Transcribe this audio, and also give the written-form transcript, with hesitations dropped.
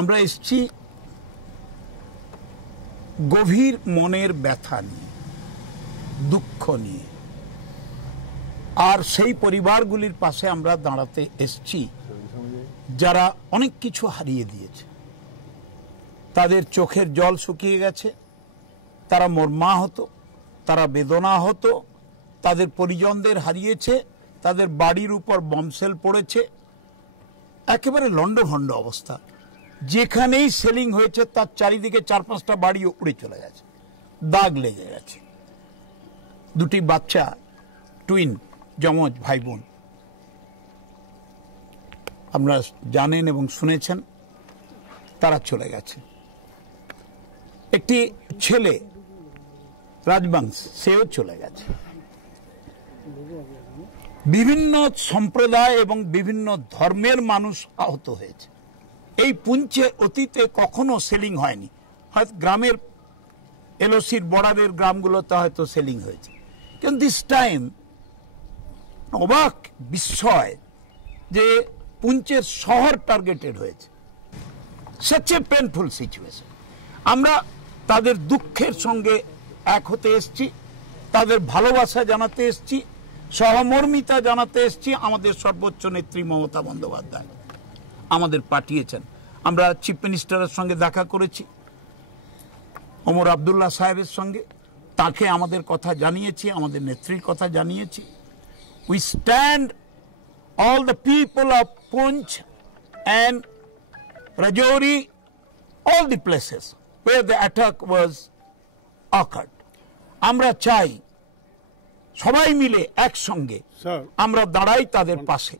আমরা এসেছি গভীর মনের ব্যথা নিয়ে, দুঃখ নিয়ে, আর সেই পরিবারগুলির পাশে আমরা দাঁড়াতে এসেছি যারা অনেক কিছু হারিয়ে দিয়েছে। তাদের চোখের জল শুকিয়ে গেছে, তারা মর্মাহত, তারা বেদনাহত, তাদের পরিজনদের হারিয়েছে, তাদের বাড়ির উপর বমশেল পড়েছে, একেবারে লন্ডভন্ড অবস্থা। যেখানেই সেলিং হয়েছে তার চারিদিকে 4-5টা বাড়ি উড়ে চলে গেছে, দাগ লেগে গেছে। দুটি বাচ্চা, টুইন, যমজ ভাই বোন, আপনারা জানেন এবং শুনেছেন, তারা চলে গেছে। একটি ছেলে রাজবংশ, সেও চলে গেছে। বিভিন্ন সম্প্রদায় এবং বিভিন্ন ধর্মের মানুষ আহত হয়েছে। এই পুঞ্চে অতীতে কখনো সেলিং হয়নি, হয়তো গ্রামের এলওসির বর্ডারের গ্রামগুলোতে হয়তো সেলিং হয়েছে, কিন্তু দিস টাইম অবাক বিস্ময় যে পুঞ্চের শহর টার্গেটেড হয়েছে। such a painful situation। আমরা তাদের দুঃখের সঙ্গে এক হতে এসেছি, তাদের ভালোবাসা জানাতে এসেছি, সহমর্মিতা জানাতে এসেছি। আমাদের সর্বোচ্চ নেত্রী মমতা বন্দ্যোপাধ্যায় আমাদের পাঠিয়েছেন। আমরা চিফ মিনিস্টারের সঙ্গে দেখা করেছি, ওমর আবদুল্লাহ সাহেবের সঙ্গে, তাকে আমাদের কথা জানিয়েছি, আমাদের নেত্রীর কথা জানিয়েছি। We stand, all the people of Poonch and Rajouri, all the places where the attack was occurred. আমরা চাই সবাই মিলে একসঙ্গে আমরা দাঁড়াই তাদের পাশে।